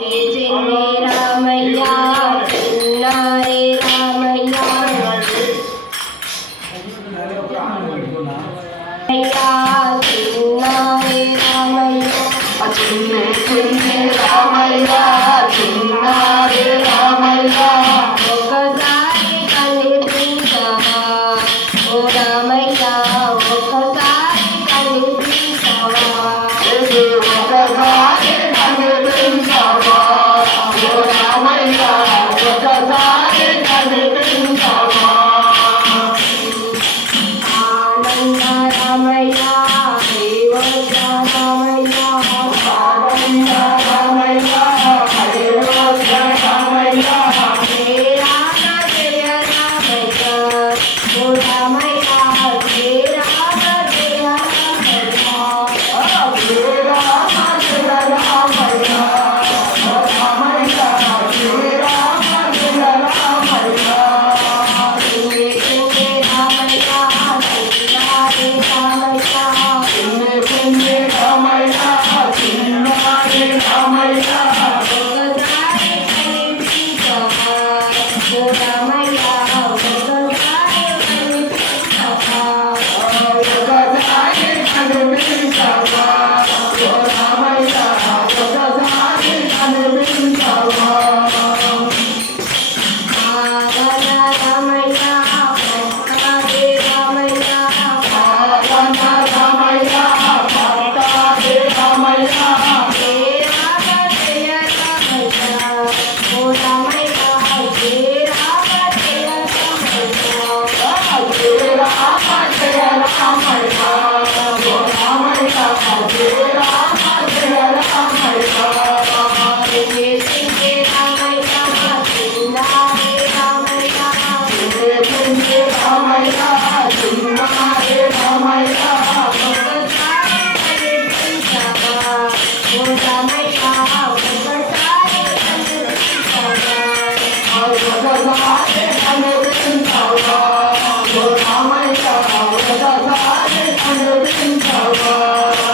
যে I am Naramayami Vajra Christian power.